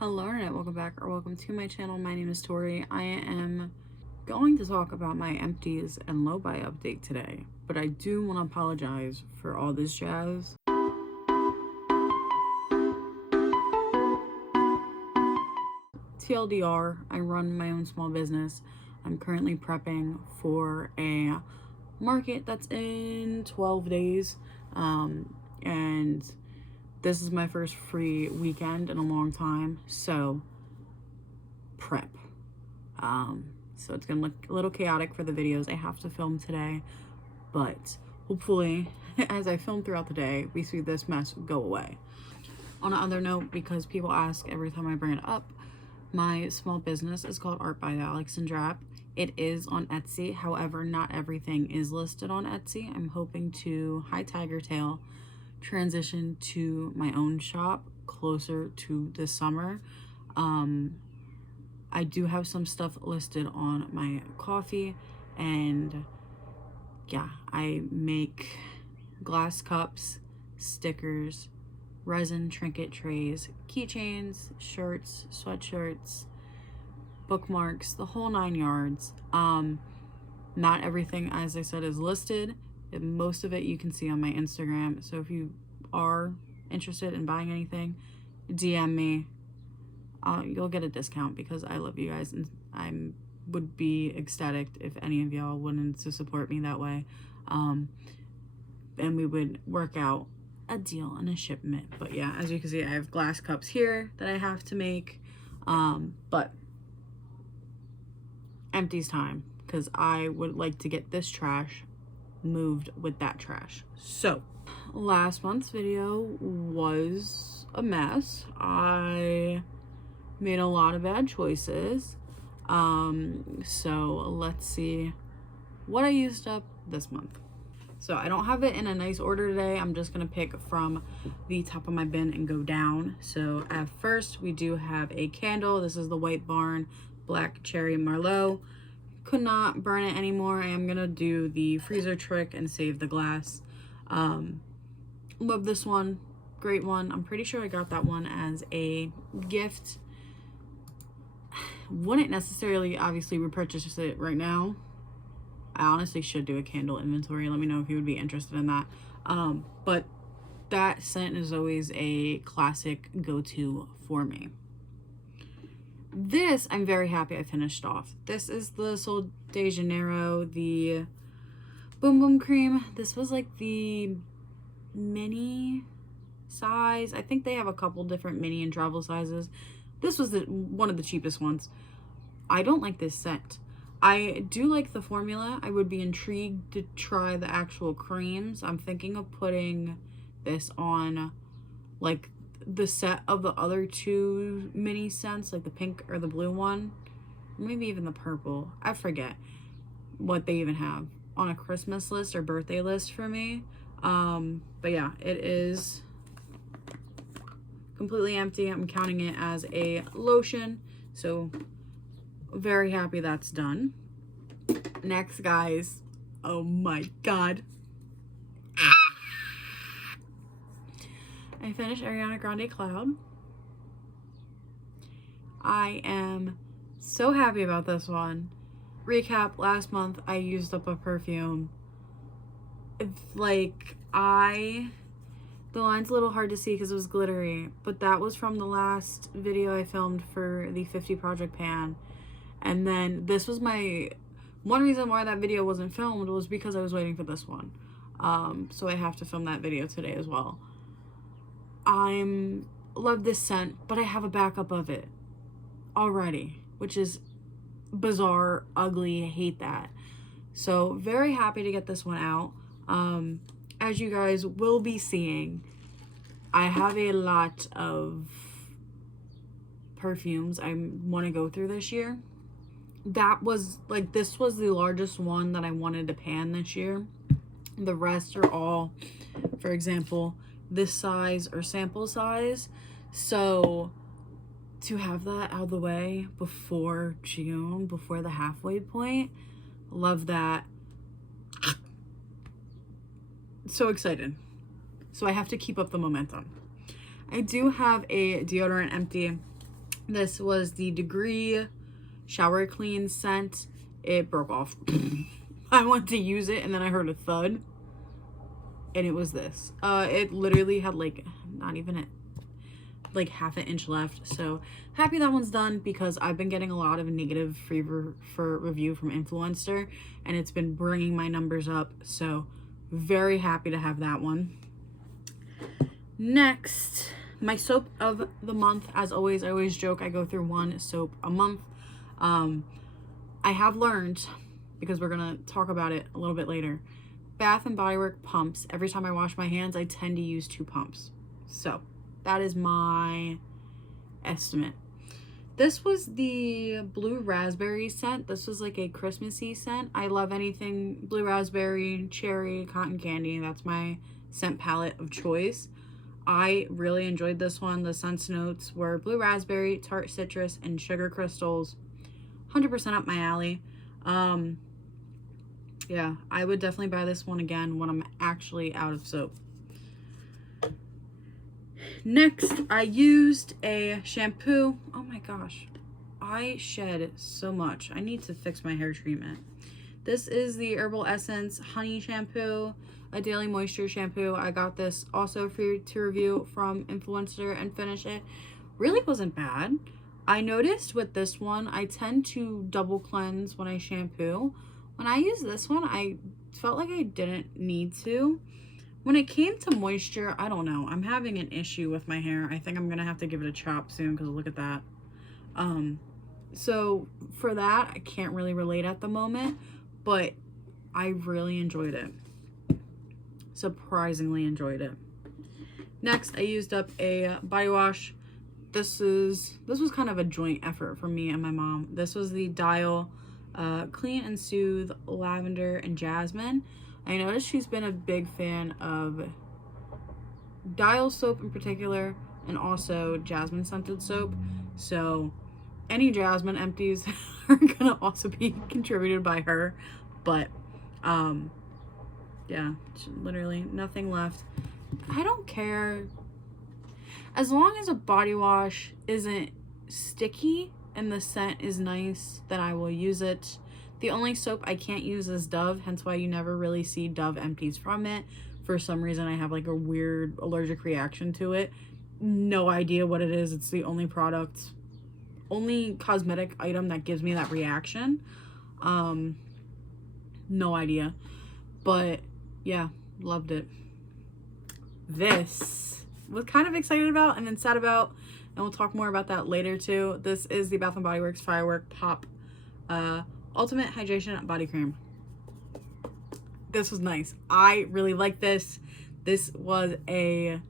Hello internet, welcome back or welcome to my channel. My name is Tori. I am going to talk about my Empties and Lowbuy update today, but I do want to apologize for all this jazz. TLDR, I run my own small business. I'm currently prepping for a market that's in 12 days, and this is my first free weekend in a long time, so prep. So it's gonna look a little chaotic for the videos I have to film today, but hopefully as I film throughout the day, we see this mess go away. On another note, because people ask every time I bring it up, my small business is called Art by Alex and Drap. It is on Etsy, however, not everything is listed on Etsy. I'm hoping to, hi Tiger Tail, transition to my own shop closer to this summer. I do have some stuff listed on my coffee, and yeah, I make glass cups, stickers, resin trinket trays, keychains, shirts, sweatshirts, bookmarks, the whole 9 yards. Not everything, as I said, is listed. Most of it you can see on my Instagram, so if you are interested in buying anything, DM me. You'll get a discount because I love you guys, and I would be ecstatic if any of y'all wanted to support me that way, and we would work out a deal and a shipment. But yeah, as you can see, I have glass cups here that I have to make, but Empties time, because I would like to get this trash moved with that trash. So last month's video was a mess. I made a lot of bad choices, so let's see what I used up this month. So I don't have it in a nice order today. I'm just gonna pick from the top of my bin and go down. So at first we do have a candle. This is the White Barn Black Cherry Merlot. Could not burn it anymore. I am gonna do the freezer trick and save the glass. Love this one, great one. I'm pretty sure I got that one as a gift. Wouldn't necessarily obviously repurchase it right now. I honestly should do a candle inventory. Let me know if you would be interested in that. But that scent is always a classic go-to for me. This I'm very happy I finished off. This is the Sol de Janeiro, the Boom Boom Cream. This was like the mini size. I think they have a couple different mini and travel sizes. This was one of the cheapest ones. I don't like this scent. I do like the formula. I would be intrigued to try the actual creams. I'm thinking of putting this on like the set of the other two mini scents, like the pink or the blue one, maybe even the purple. I forget what they even have on a Christmas list or birthday list for me. But yeah, it is completely empty. I'm counting it as a lotion, so very happy that's done. Next, guys, oh my god, I finished Ariana Grande Cloud. I am so happy about this one. Recap, last month I used up a perfume. It's like, the line's a little hard to see because it was glittery, but that was from the last video I filmed for the 50 Project Pan. And then this was one reason why that video wasn't filmed was because I was waiting for this one. So I have to film that video today as well. Love this scent, but I have a backup of it already, which is bizarre, ugly, I hate that. So very happy to get this one out. As you guys will be seeing, I have a lot of perfumes I want to go through this year. This was the largest one that I wanted to pan this year. The rest are all, for example, this size or sample size. So to have that out of the way before June, before the halfway point, love that. So excited. So I have to keep up the momentum. I do have a deodorant empty This was the Degree Shower Clean scent. It broke off. I went to use it and then I heard a thud. And it was this. It literally had like not even like half an inch left. So happy that one's done, because I've been getting a lot of negative for review from Influencer, and it's been bringing my numbers up. So very happy to have that one. Next, my soap of the month. As always, I always joke I go through one soap a month. I have learned, because we're gonna talk about it a little bit later, Bath and Body Works pumps. Every time I wash my hands, I tend to use 2 pumps. So that is my estimate. This was the blue raspberry scent. This was like a Christmassy scent. I love anything blue raspberry, cherry, cotton candy. That's my scent palette of choice. I really enjoyed this one. The scent notes were blue raspberry, tart citrus, and sugar crystals. 100% up my alley. Yeah, I would definitely buy this one again when I'm actually out of soap. Next, I used a shampoo. Oh my gosh, I shed so much. I need to fix my hair treatment. This is the Herbal Essence Honey Shampoo, a daily moisture shampoo. I got this also to review from Influencer and finish it. Really wasn't bad. I noticed with this one, I tend to double cleanse when I shampoo. When I use this one, I felt like I didn't need to. When it came to moisture, I don't know. I'm having an issue with my hair. I think I'm going to have to give it a chop soon, because look at that. So for that, I can't really relate at the moment, but I really enjoyed it. Surprisingly enjoyed it. Next, I used up a body wash. This was kind of a joint effort for me and my mom. This was the Dial Clean and Soothe Lavender and Jasmine. I noticed she's been a big fan of Dial soap in particular, and also jasmine scented soap. So any jasmine empties are gonna also be contributed by her. But yeah, literally nothing left. I don't care, as long as a body wash isn't sticky and the scent is nice, then I will use it. The only soap I can't use is Dove, hence why you never really see Dove empties from it. For some reason, I have like a weird allergic reaction to it. No idea what it is. It's the only product, only cosmetic item that gives me that reaction. No idea. But yeah, loved it. This was kind of excited about and then sad about, and we'll talk more about that later too. This is the Bath and Body Works Firework Pop Ultimate Hydration Body Cream. This was nice. I really like this. This was I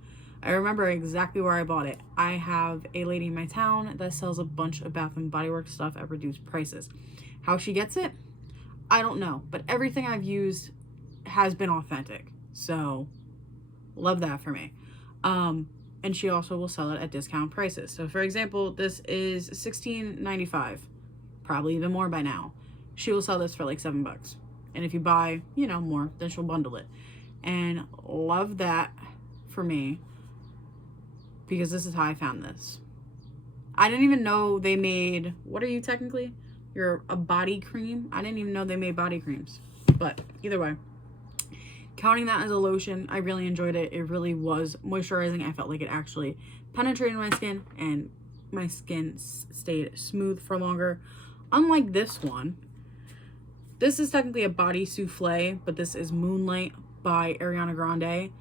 remember exactly where I bought it. I have a lady in my town that sells a bunch of Bath and Body Works stuff at reduced prices. How she gets it, I don't know, but everything I've used has been authentic. So love that for me. And she also will sell it at discount prices. So for example, this is $16.95, probably even more by now. She will sell this for like $7. And if you buy, you know, more, then she'll bundle it. And love that for me, because this is how I found this. I didn't even know they made, what are you technically? You're a body cream? I didn't even know they made body creams. But either way, counting that as a lotion, I really enjoyed it. It really was moisturizing. I felt like it actually penetrated my skin, and my skin stayed smooth for longer. Unlike this one, this is technically a body souffle, but this is Moonlight by Ariana Grande.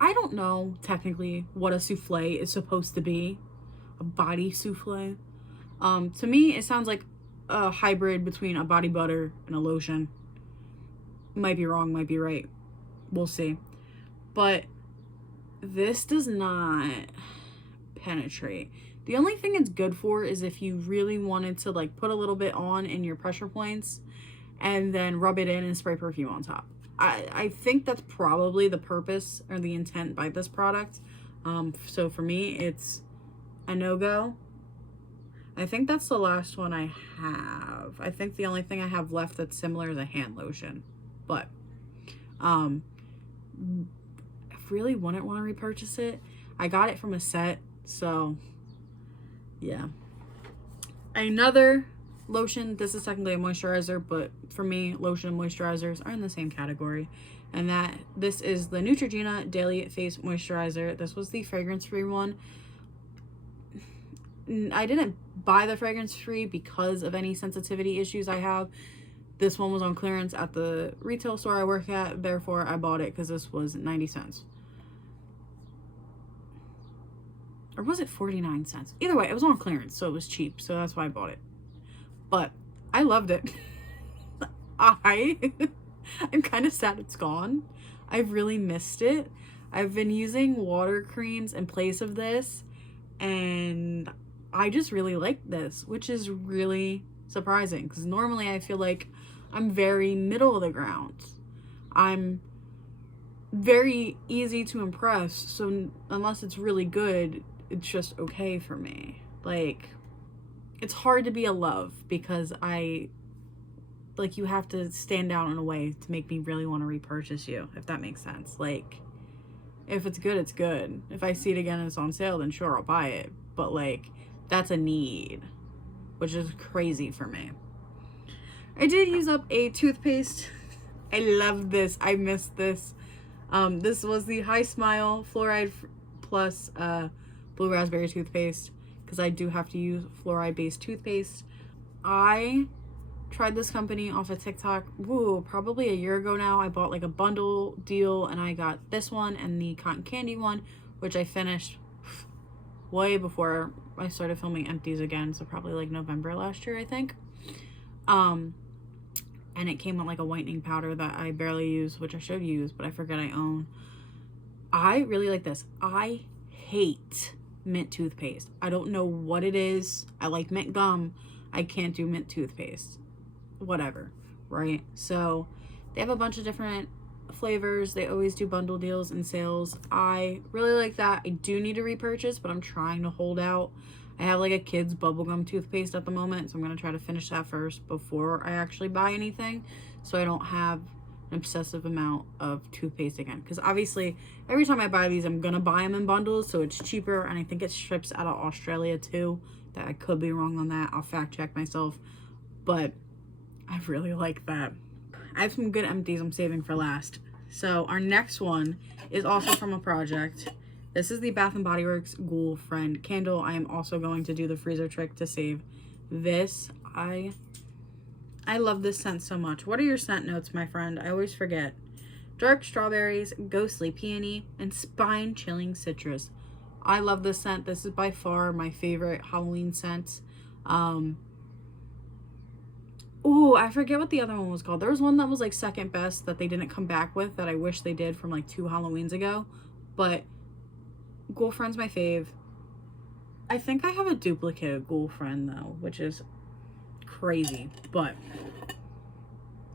I don't know technically what a souffle is supposed to be. A body souffle. To me, it sounds like a hybrid between a body butter and a lotion. Might be wrong, might be right. We'll see. But this does not penetrate. The only thing it's good for is if you really wanted to like put a little bit on in your pressure points and then rub it in and spray perfume on top. I think that's probably the purpose or the intent by this product. So for me, it's a no-go. I think that's the last one I have. I think the only thing I have left that's similar is a hand lotion. But I really wouldn't want to repurchase it. I got it from a set, so yeah. Another lotion, this is technically a moisturizer, but for me, lotion and moisturizers are in the same category. And this is the Neutrogena Daily Face Moisturizer. This was the fragrance-free one. I didn't buy the fragrance-free because of any sensitivity issues I have. This one was on clearance at the retail store I work at, therefore I bought it because this was 90 cents. Or was it 49 cents? Either way, it was on clearance, so it was cheap, so that's why I bought it. But I loved it. I'm kind of sad it's gone. I've really missed it. I've been using water creams in place of this, and I just really like this, which is really surprising because normally I feel like I'm very middle of the ground. I'm very easy to impress, so unless it's really good, it's just okay for me. Like, it's hard to be a love because you have to stand out in a way to make me really want to repurchase you, if that makes sense. Like, if it's good, it's good. If I see it again and it's on sale, then sure, I'll buy it. But like, that's a need, which is crazy for me. I did use up a toothpaste. I love this. I missed this. This was the High Smile Fluoride Plus Blue Raspberry toothpaste because I do have to use fluoride-based toothpaste. I tried this company off of TikTok, probably a year ago now. I bought like a bundle deal and I got this one and the cotton candy one, which I finished way before I started filming Empties again, so probably like November last year, I think. And it came with like a whitening powder that I barely use, which I should use, but I forget I own. I really like this. I hate mint toothpaste. I don't know what it is. I like mint gum. I can't do mint toothpaste. Whatever, right? So they have a bunch of different flavors. They always do bundle deals and sales. I really like that. I do need to repurchase, but I'm trying to hold out. I have like a kid's bubblegum toothpaste at the moment, so I'm going to try to finish that first before I actually buy anything, so I don't have an obsessive amount of toothpaste again. Because obviously, every time I buy these, I'm going to buy them in bundles, so it's cheaper, and I think it ships out of Australia too. That I could be wrong on that. I'll fact check myself, but I really like that. I have some good empties I'm saving for last. So our next one is also from a project. This is the Bath & Body Works Ghoul Friend candle. I am also going to do the freezer trick to save this. I love this scent so much. What are your scent notes, my friend? I always forget. Dark strawberries, ghostly peony, and spine-chilling citrus. I love this scent. This is by far my favorite Halloween scent. Oh, I forget what the other one was called. There was one that was like second best that they didn't come back with that I wish they did from like 2 Halloweens ago. But Ghoul Friend's my fave. I think I have a duplicate of Ghoul Friend though, which is crazy. But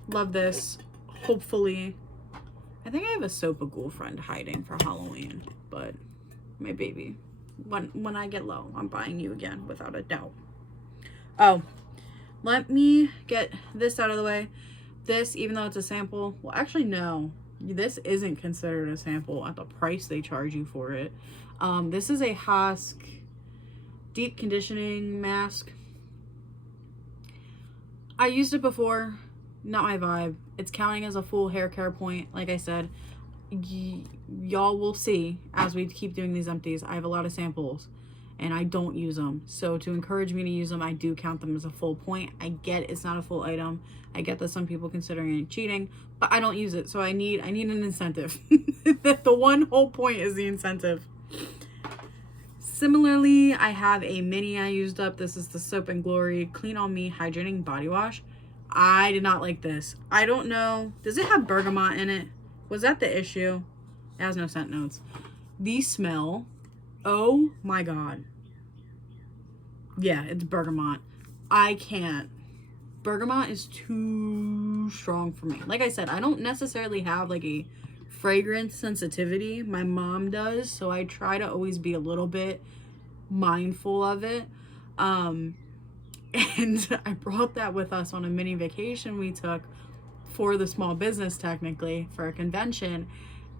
love this. Hopefully, I think I have a soap of Ghoul Friend hiding for Halloween. But my baby, when I get low, I'm buying you again without a doubt. Oh, let me get this out of the way. This, even though it's a sample, well, actually no, this isn't considered a sample at the price they charge you for it. This is a Hask deep conditioning mask. I used it before, not my vibe. It's counting as a full hair care point. Like I said, y'all will see as we keep doing these empties. I have a lot of samples and I don't use them. So to encourage me to use them, I do count them as a full point. I get it's not a full item. I get that some people considering it cheating, but I don't use it. So I need an incentive. The one whole point is the incentive. Similarly, I have a mini I used up. This is the Soap and Glory Clean On Me Hydrating Body Wash. I did not like this. I don't know. Does it have bergamot in it? Was that the issue? It has no scent notes. The smell. Oh my god. Yeah, it's bergamot. I can't. Bergamot is too strong for me. Like I said, I don't necessarily have like a fragrance sensitivity. My mom does, so I try to always be a little bit mindful of it. And I brought that with us on a mini vacation we took for the small business, technically, for a convention.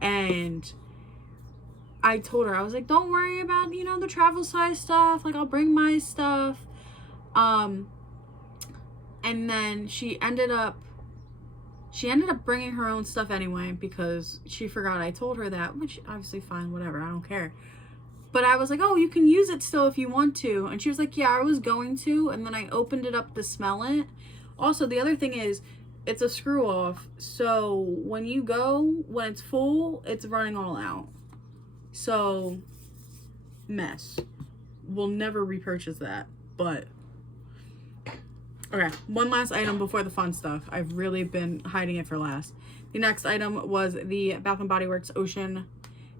And I told her, I was like, don't worry about, you know, the travel size stuff. Like, I'll bring my stuff. And then she ended up bringing her own stuff anyway because she forgot I told her that, which obviously fine, whatever, I don't care. But I was like, oh, you can use it still if you want to. And she was like, yeah, I was going to. And then I opened it up to smell it. Also, the other thing is, it's a screw off. So when you go, when it's full, it's running all out. So, mess. We'll never repurchase that. But, okay, one last item before the fun stuff. I've really been hiding it for last. The next item was the Bath & Body Works Ocean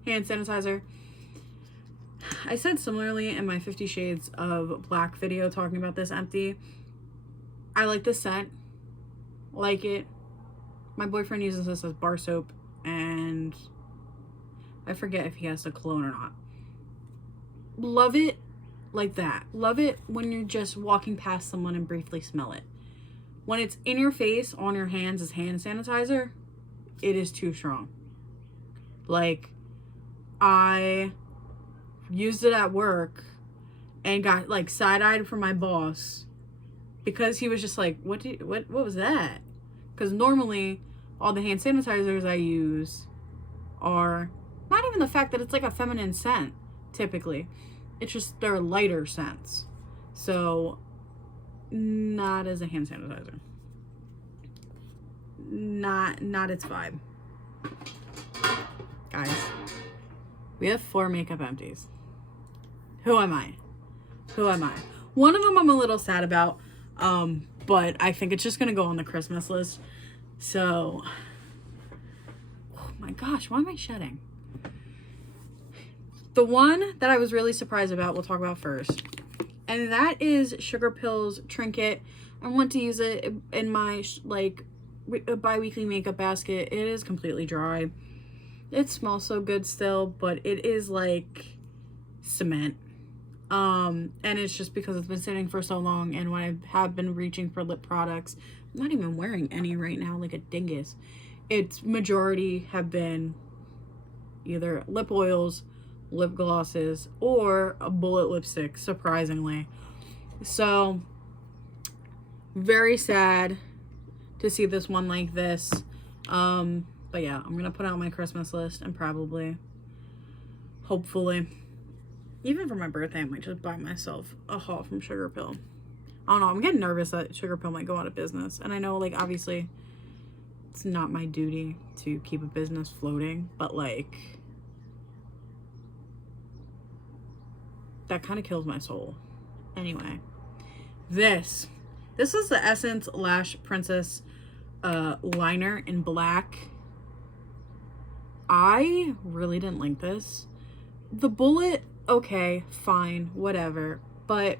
hand sanitizer. I said similarly in my 50 Shades of Black video talking about this empty. I like this scent. Like it. My boyfriend uses this as bar soap, and I forget if he has a cologne or not. Love it like that. Love it when you're just walking past someone and briefly smell it. When it's in your face, on your hands as hand sanitizer, it is too strong. Like, I used it at work and got like side-eyed from my boss because he was just like, what was that? Because normally all the hand sanitizers I use are not even the fact that it's like a feminine scent typically, it's just they're lighter scents, so not as a hand sanitizer, not its vibe. Guys, we have 4 makeup empties. Who am I? One of them I'm a little sad about, but I think it's just gonna go on the Christmas list. So, oh my gosh, why am I shedding? The one that I was really surprised about, we'll talk about first, and that is Sugar Pills Trinket. I want to use it in my like bi-weekly makeup basket. It is completely dry. It smells so good still, but it is like cement. And it's just because it's been sitting for so long, and when I have been reaching for lip products, I'm not even wearing any right now like a dingus. Its majority have been either lip oils, lip glosses, or a bullet lipstick, surprisingly. So, very sad to see this one like this. But yeah, I'm gonna put out my Christmas list and probably, hopefully, even for my birthday, I might just buy myself a haul from Sugar Pill. I don't know, I'm getting nervous that Sugar Pill might go out of business. And I know, like, obviously, it's not my duty to keep a business floating, but, like, that kind of kills my soul. Anyway, this is the Essence Lash Princess liner in black. I really didn't like this. The bullet, okay, fine, whatever, but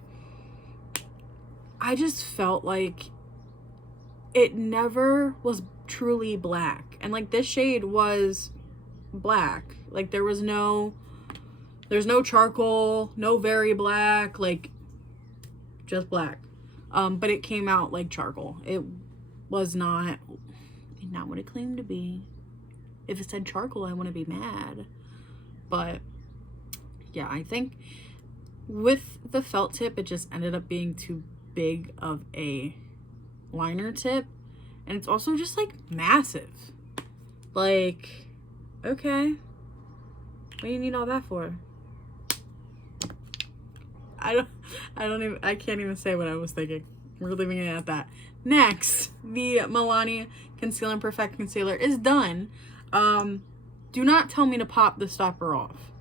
I just felt like it never was truly black. And like this shade was black. Like there's no charcoal, no very black, like just black. But it came out like charcoal. It was not what it claimed to be. If it said charcoal, I wouldn't be mad. But yeah, I think with the felt tip, it just ended up being too big of a liner tip. And it's also just like massive. Like, okay, what do you need all that for? I can't even say what I was thinking. We're leaving it at that. Next, the Milani Conceal and Perfect Concealer is done. Do not tell me to pop the stopper off.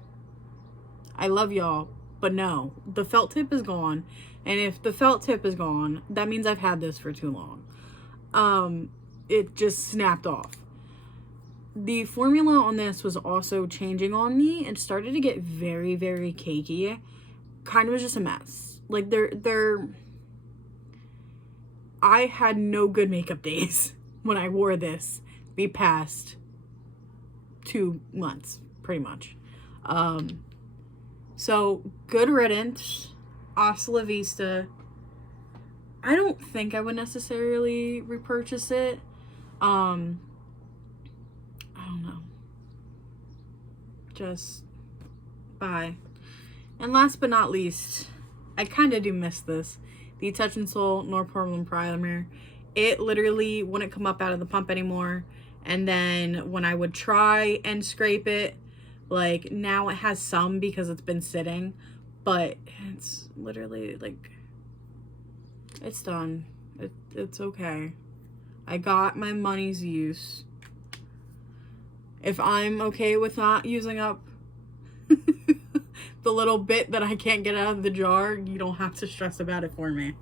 I love y'all, but no, the felt tip is gone. And if the felt tip is gone, that means I've had this for too long. It just snapped off. The formula on this was also changing on me. It started to get very, very cakey. Kind of was just a mess. Like I had no good makeup days when I wore this the past 2 months, pretty much. So good riddance. Hasta la vista. I don't think I would necessarily repurchase it. I don't know. Just Bye. And last but not least, I kind of do miss this. The Touch and Soul No Problem Primer. It literally wouldn't come up out of the pump anymore. And then when I would try and scrape it, like now it has some because it's been sitting. But it's literally like, it's done. It's okay. I got my money's use. If I'm okay with not using up the little bit that I can't get out of the jar, you don't have to stress about it for me.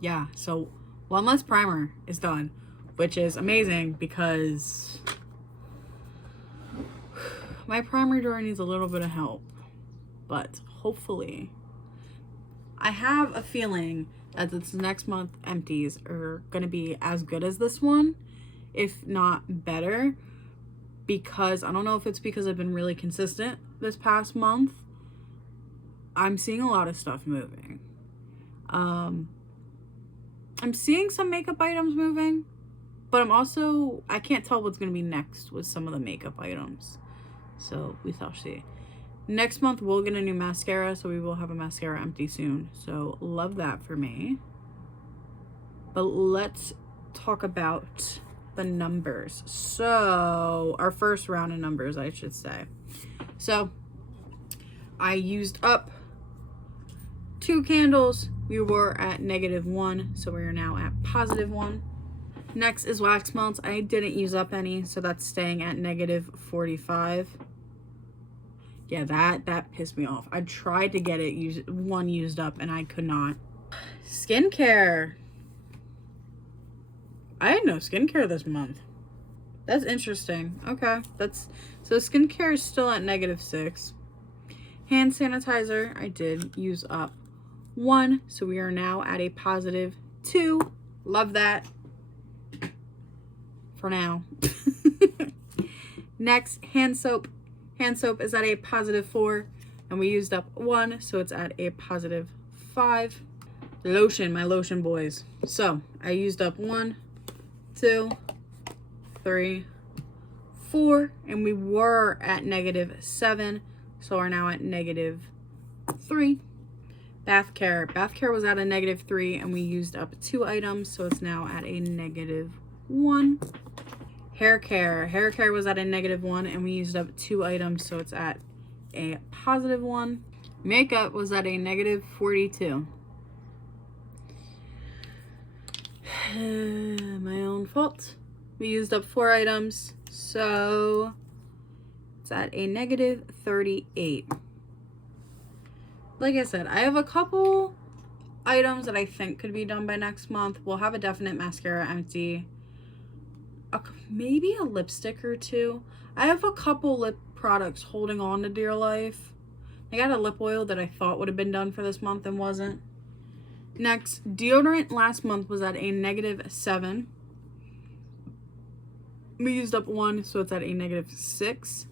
Yeah, so one less primer is done, which is amazing because my primer drawer needs a little bit of help, but hopefully I have a feeling that this next month empties are gonna be as good as this one, if not better, because I don't know if it's because I've been really consistent this past month. I'm seeing a lot of stuff moving. I'm seeing some makeup items moving, but I can't tell what's gonna be next with some of the makeup items. So we shall see. Next month we'll get a new mascara, so we will have a mascara empty soon. So love that for me. But let's talk about the numbers. So our first round of numbers, I should say. So I used up 2 candles. We were at -1, so we are now at +1. Next is wax melts. I didn't use up any, so that's staying at -45. Yeah, that pissed me off. I tried to get it used up and I could not. Skincare. I had no skincare this month. That's interesting. Okay, so skincare is still at -6. Hand sanitizer, I did use up 1, so we are now at a +2. Love that. For now. Next, hand soap. Hand soap is at a +4, and we used up 1, so it's at a +5. Lotion, my lotion boys. So I used up 1, 2, 3, 4, and we were at -7, so we're now at -3. Bath care. Bath care was at a -3, and we used up 2 items, so it's now at a -1. Hair care. Hair care was at a -1, and we used up 2 items, so it's at a +1. Makeup was at a -42. My own fault. We used up 4 items, so it's at a -38. Like I said, I have a couple items that I think could be done by next month. We'll have a definite mascara empty. Maybe a lipstick or 2. I have a couple lip products holding on to dear life. I got a lip oil that I thought would have been done for this month and wasn't. Next, deodorant last month was at a -7. We used up 1, so it's at a -6.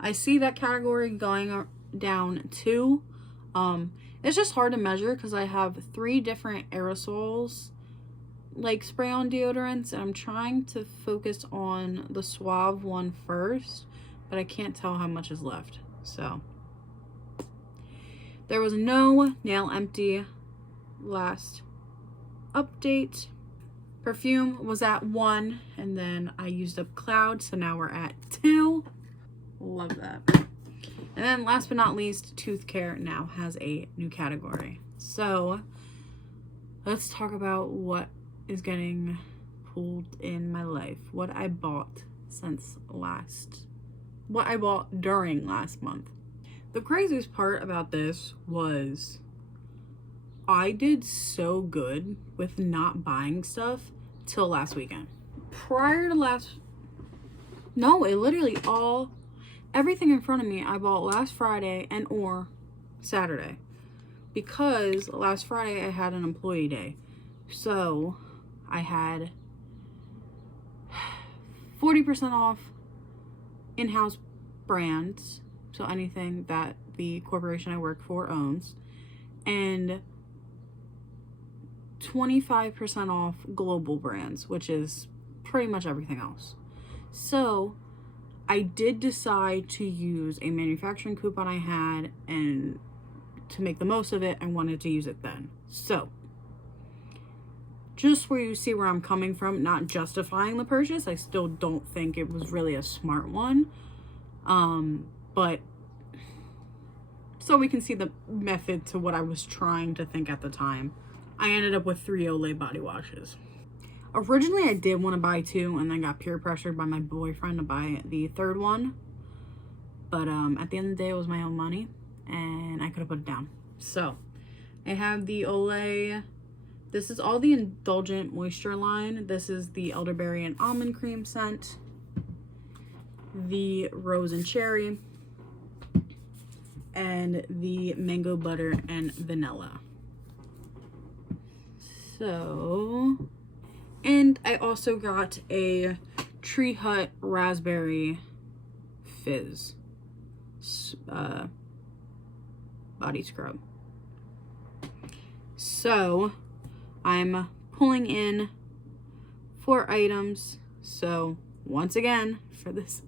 I see that category going down 2. It's just hard to measure because I have 3 different aerosols, like spray on deodorants, and I'm trying to focus on the Suave one first, but I can't tell how much is left. So there was no nail empty last update. Perfume was at 1, and then I used up Cloud, so now we're at 2. Love that. And then last but not least, tooth care now has a new category. So let's talk about what is getting pulled in my life. What I bought during last month. The craziest part about this was I did so good with not buying stuff till last weekend. Everything in front of me I bought last Friday or Saturday, because last Friday I had an employee day. So I had 40% off in-house brands, so anything that the corporation I work for owns, and 25% off global brands, which is pretty much everything else. So I did decide to use a manufacturing coupon I had, and to make the most of it, I wanted to use it then. So, just where you see where I'm coming from, not justifying the purchase, I still don't think it was really a smart one. But so we can see the method to what I was trying to think at the time. I ended up with 3 Olay body washes. Originally, I did want to buy 2 and then got peer pressured by my boyfriend to buy the 3rd one. But at the end of the day, it was my own money and I could have put it down. So I have the Olay. This is all the Indulgent Moisture line. This is the elderberry and almond cream scent, the rose and cherry, and the mango butter and vanilla. So, and I also got a Tree Hut Raspberry Fizz body scrub. So I'm pulling in 4 items. So once again, for this,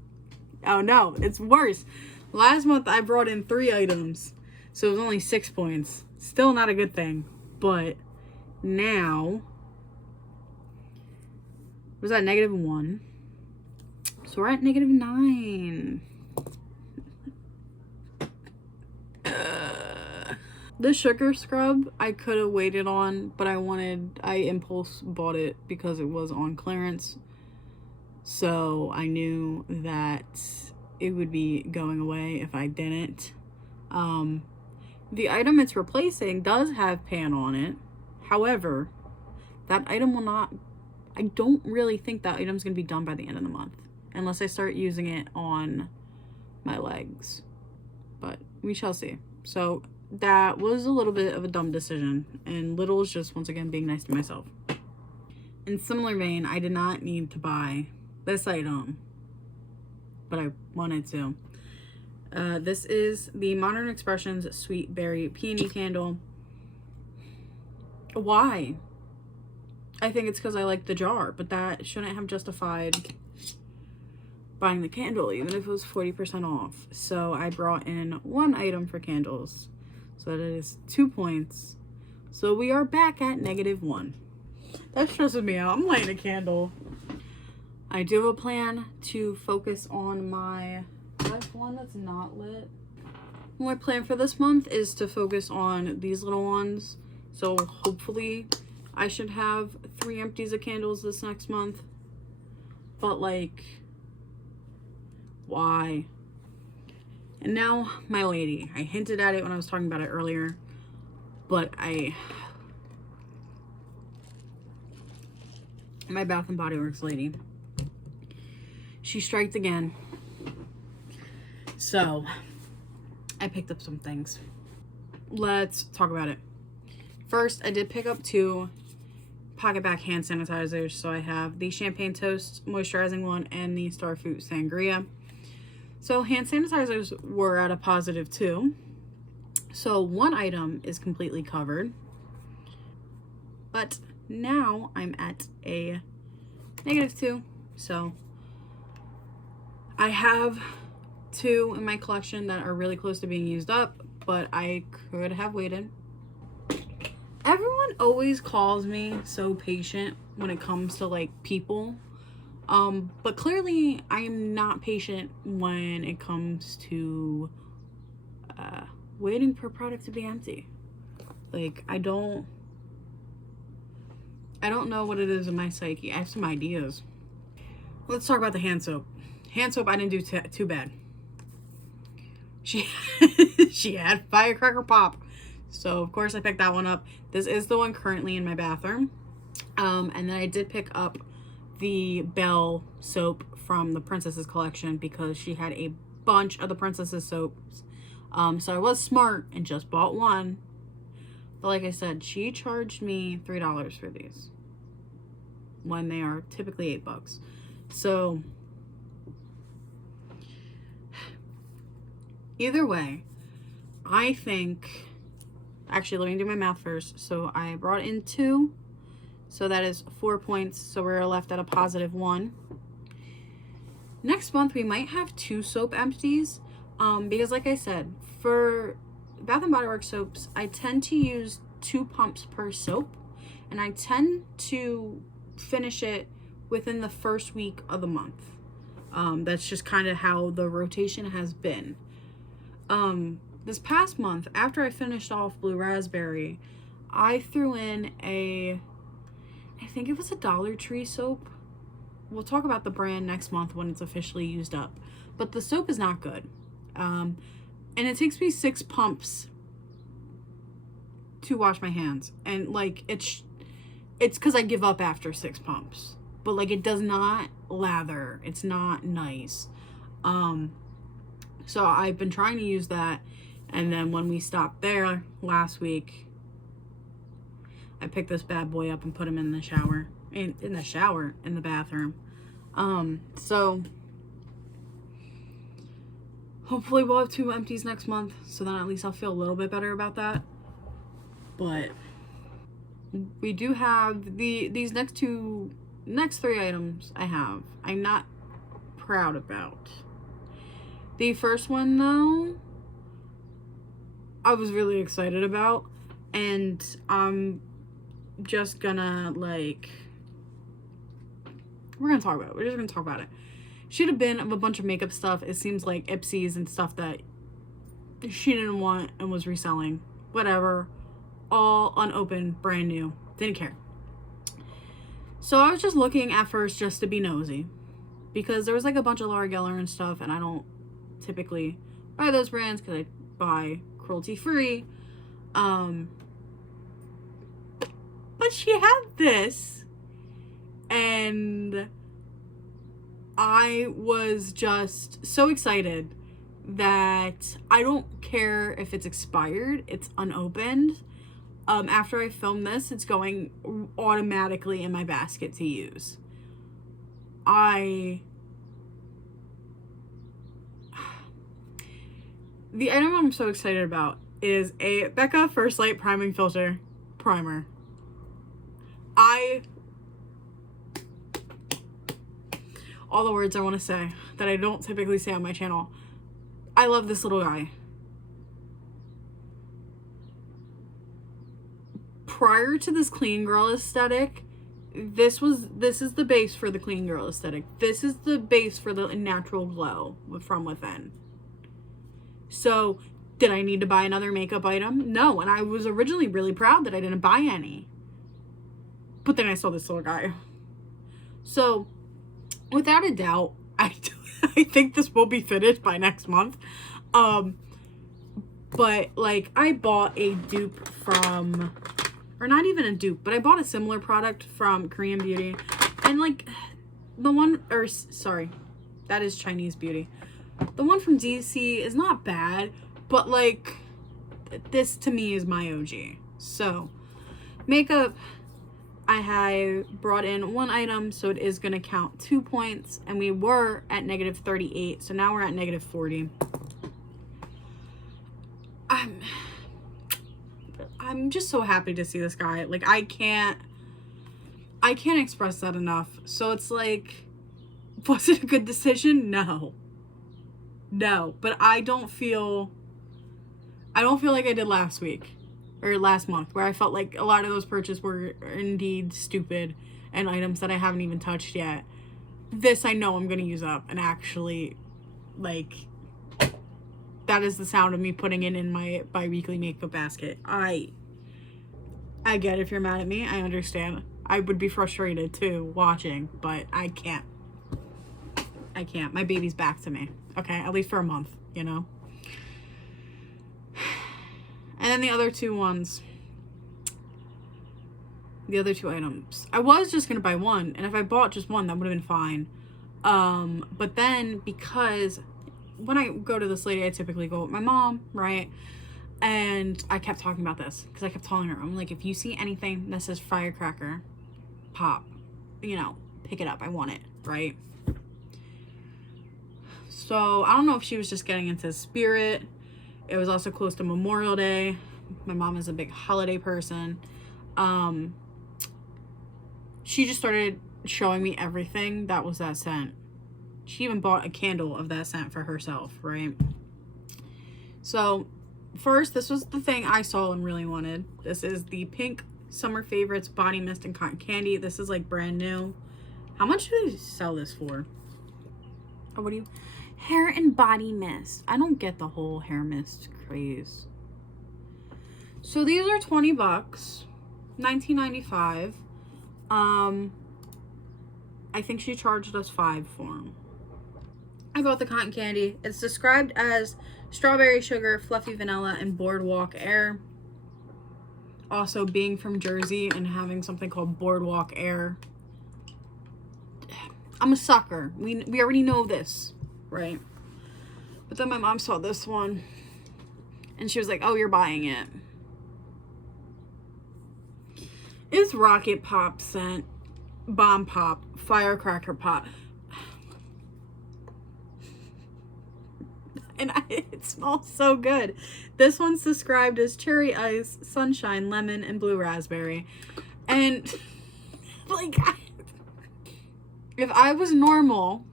oh no, it's worse. Last month I brought in 3 items, so it was only 6 points. Still not a good thing, but now, was that -1? So we're at -9. The sugar scrub I could have waited on, but I impulse bought it because it was on clearance. So I knew that it would be going away if I didn't. The item it's replacing does have pan on it. However, that item will not, I don't really think that item's going to be done by the end of the month. Unless I start using it on my legs. But we shall see. So that was a little bit of a dumb decision. And little is just, once again, being nice to myself. In similar vein, I did not need to buy this item, but I wanted to. This is the Modern Expressions Sweet Berry Peony Candle. Why? I think it's because I like the jar, but that shouldn't have justified buying the candle, even if it was 40% off. So I brought in 1 item for candles. So that is 2 points. So we are back at -1. That stresses me out. I'm lighting a candle. I do have a plan to focus on my... I have one that's not lit. My plan for this month is to focus on these little ones. So hopefully I should have 3 empties of candles this next month. But like, why? And now my lady. I hinted at it when I was talking about it earlier. But my Bath and Body Works lady, she striked again. So I picked up some things. Let's talk about it. First, I did pick up 2 PocketBac hand sanitizers. So I have the Champagne Toast moisturizing one and the Starfruit Sangria. So hand sanitizers were at a +2. So 1 item is completely covered. But now I'm at a -2. So I have 2 in my collection that are really close to being used up, but I could have waited. Everyone always calls me so patient when it comes to like people. But clearly I am not patient when it comes to waiting for a product to be empty. Like, I don't know what it is in my psyche. I have some ideas. Let's talk about the hand soap. Hand soap, I didn't do too bad. She had Firecracker Pop. So, of course, I picked that one up. This is the one currently in my bathroom. And then I did pick up the Belle soap from the Princesses collection because she had a bunch of the Princesses soaps. So I was smart and just bought 1. But like I said, she charged me $3 for these when they are typically $8. So either way, I think, actually, let me do my math first. So I brought in 2. So that is 4 points. So we're left at a +1. Next month we might have 2 soap empties, because like I said, for Bath and Body Works soaps, I tend to use 2 pumps per soap, and I tend to finish it within the first week of the month. That's just kind of how the rotation has been. This past month, after I finished off Blue Raspberry, I threw in I think it was a Dollar Tree soap. We'll talk about the brand next month when it's officially used up. But the soap is not good. And it takes me 6 pumps to wash my hands. And, like, it's because I give up after 6 pumps. But, like, it does not lather. It's not nice. So I've been trying to use that. And then when we stopped there last week, I picked this bad boy up and put him in the shower. In the bathroom. So hopefully we'll have 2 empties next month, so then at least I'll feel a little bit better about that. But we do have these next 3 items I'm not proud about. The first one, though, I was really excited about, and I'm just gonna, like, we're just gonna talk about it. Should have been a bunch of makeup stuff. It seems like Empties and stuff that she didn't want and was reselling. Whatever. All unopened, brand new. Didn't care. So I was just looking at first just to be nosy, because there was like a bunch of Laura Geller and stuff, and I don't typically buy those brands because I buy cruelty free. But she had this, and I was just so excited that I don't care if it's expired, it's unopened. After I film this, it's going automatically in my basket to use. The item I'm so excited about is a Becca First Light Priming Filter Primer. All the words I want to say that I don't typically say on my channel. I love this little guy. Prior to this clean girl aesthetic, this is the base for the clean girl aesthetic. This is the base for the natural glow from within. So, did I need to buy another makeup item? No, and I was originally really proud that I didn't buy any. But then I saw this little guy. So, without a doubt, I think this will be finished by next month. But, like, I bought a dupe from, or not even a dupe, but I bought a similar product from Korean Beauty. And, like, that is Chinese Beauty. The one from DC is not bad, but, like, this to me is my OG. So, makeup, I have brought in 1 item, so it is going to count 2 points, and we were at negative 38, so now we're at negative 40. I'm just so happy to see this guy. Like, I can't express that enough. So it's like, was it a good decision? No, but I don't feel like I did last week or last month, where I felt like a lot of those purchases were indeed stupid and items that I haven't even touched yet. This I know I'm going to use up, and actually, like, that is the sound of me putting it in my bi-weekly makeup basket. I get if you're mad at me. I understand. I would be frustrated too watching, but I can't. My baby's back to me. Okay, at least for a month, you know? And then the other 2 items. I was just going to buy 1, and if I bought just 1, that would have been fine. But then, because when I go to this lady, I typically go with my mom, right? And I kept talking about this, because I kept telling her, I'm like, if you see anything that says firecracker, pop, you know, pick it up. I want it, right? So, I don't know if she was just getting into spirit. It was also close to Memorial Day. My mom is a big holiday person. She just started showing me everything that was that scent. She even bought a candle of that scent for herself, right? So first, this was the thing I saw and really wanted. This is the Pink Summer Favorites Body Mist and Cotton Candy. This is like brand new. How much do they sell this for? Oh, what do you... Hair and body mist. I don't get the whole hair mist craze. So these are 20 bucks. $19.95. I think she charged us $5 for them. I bought the cotton candy. It's described as strawberry sugar, fluffy vanilla, and boardwalk air. Also, being from Jersey and having something called boardwalk air, I'm a sucker. We already know this, right? But then my mom saw this one and she was like, oh, you're buying it. It's rocket pop scent, bomb pop, firecracker pop. And it smells so good. This one's described as cherry ice, sunshine, lemon, and blue raspberry. And like, if I was normal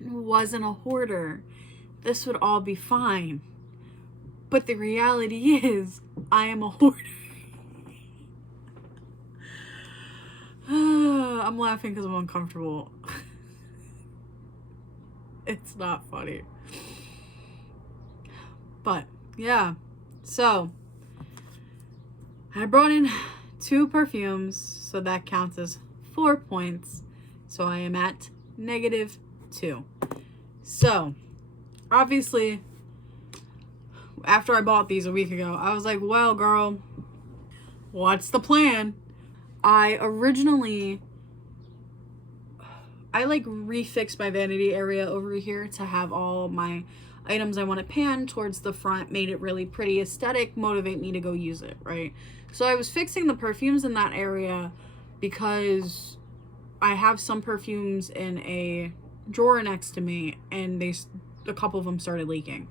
and wasn't a hoarder, this would all be fine. But the reality is, I am a hoarder. I'm laughing because I'm uncomfortable. It's not funny. But yeah, so I brought in 2 perfumes, so that counts as 4 points. So I am at -2. So obviously, after I bought these a week ago, I was like, well, girl, what's the plan? I like refixed my vanity area over here to have all my items I want to pan towards the front, made it really pretty aesthetic, motivate me to go use it, right? So I was fixing the perfumes in that area because I have some perfumes in a drawer next to me and a couple of them started leaking.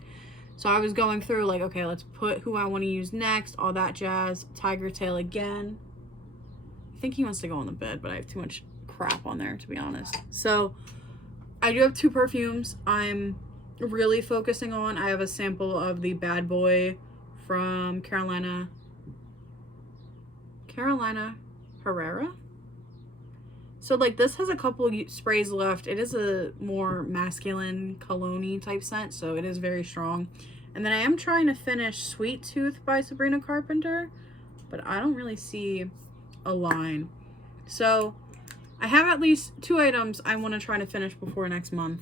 So I was going through like, okay, let's put who I want to use next, all that jazz. Tiger Tail again. I think he wants to go on the bed, but I have too much crap on there, to be honest. So I do have 2 perfumes I'm really focusing on. I have a sample of the Bad Boy from Carolina Herrera. So like this has a couple sprays left. It is a more masculine cologne type scent, so it is very strong. And then I am trying to finish Sweet Tooth by Sabrina Carpenter, but I don't really see a line. So I have at least 2 items I want to try to finish before next month.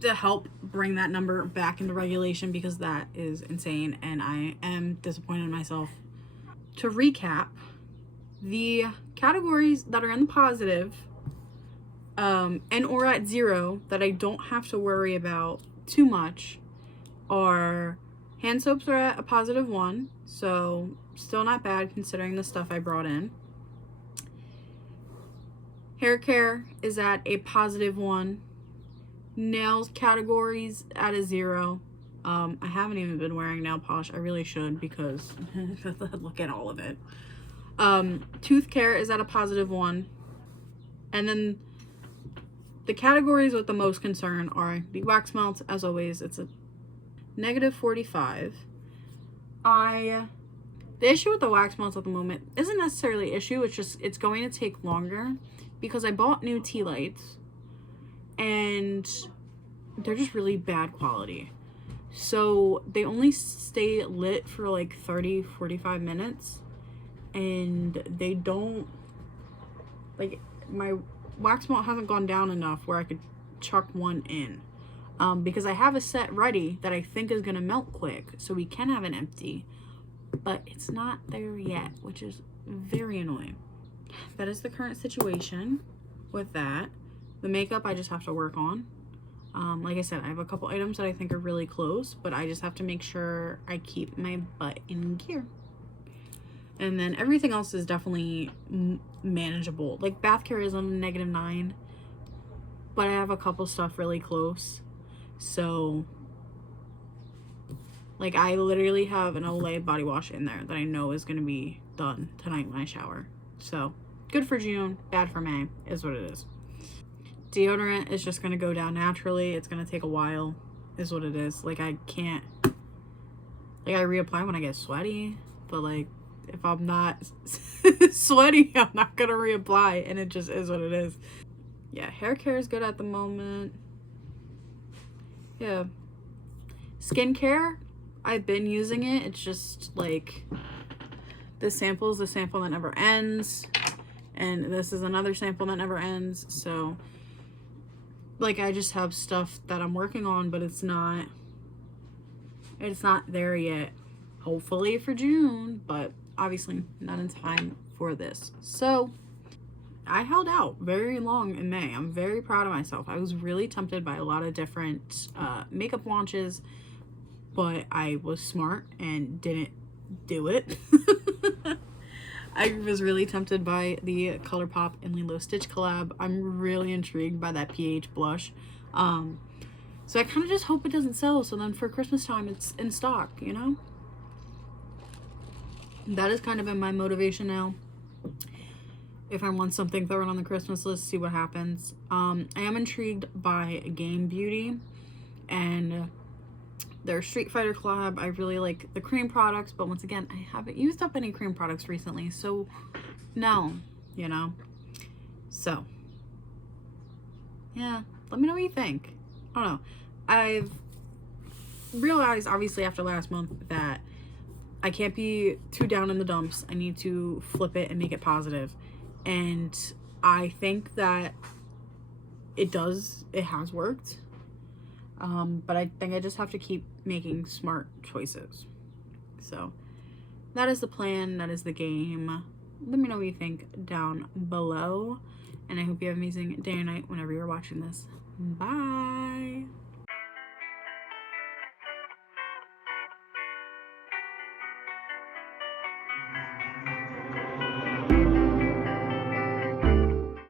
To help bring that number back into regulation, because that is insane and I am disappointed in myself. To recap, the categories that are in the positive and or at 0 that I don't have to worry about too much are hand soaps are at a +1, so still not bad considering the stuff I brought in. Hair care is at a +1. Nails categories at a 0. I haven't even been wearing nail polish. I really should, because look at all of it. Tooth care is at a +1. And then the categories with the most concern are the wax melts. As always, it's a -45. The issue with the wax melts at the moment isn't necessarily an issue. It's just, it's going to take longer because I bought new tea lights and they're just really bad quality. So they only stay lit for like 30-45 minutes and they don't, like, my wax melt hasn't gone down enough where I could chuck one in. Because I have a set ready that I think is gonna melt quick, so we can have an empty, but it's not there yet, which is very annoying. That is the current situation with that. The makeup I just have to work on. Like I said, I have a couple items that I think are really close, but I just have to make sure I keep my butt in gear. And then everything else is definitely manageable. Like bath care is on a -9, but I have a couple stuff really close. So like I literally have an Olay body wash in there that I know is going to be done tonight when I shower. So good for June, bad for May is what it is. Deodorant is just going to go down naturally. It's going to take a while, is what it is. Like, I can't, like, I reapply when I get sweaty, but, like, if I'm not sweaty, I'm not going to reapply, and it just is what it is. Yeah, hair care is good at the moment. Yeah. Skincare, I've been using it. It's just, like, this sample is the sample that never ends, and this is another sample that never ends, so, like, I just have stuff that I'm working on, but it's not there yet. Hopefully for June, but obviously not in time for this. So I held out very long in May. I'm very proud of myself. I was really tempted by a lot of different makeup launches, but I was smart and didn't do it. I was really tempted by the ColourPop and Lilo Stitch collab. I'm really intrigued by that PH blush. So I kind of just hope it doesn't sell, so then for Christmas time it's in stock, you know? That has kind of been my motivation now. If I want something, throw it on the Christmas list, see what happens. I am intrigued by Game Beauty and their Street Fighter collab. I really like the cream products, but once again, I haven't used up any cream products recently, so no, you know? So, yeah, let me know what you think. I don't know. I've realized, obviously, after last month that I can't be too down in the dumps. I need to flip it and make it positive. And I think that it has worked. But I think I just have to keep making smart choices. So that is the plan. That is the game. Let me know what you think down below. And I hope you have an amazing day or night whenever you're watching this. Bye.